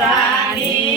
Sunny.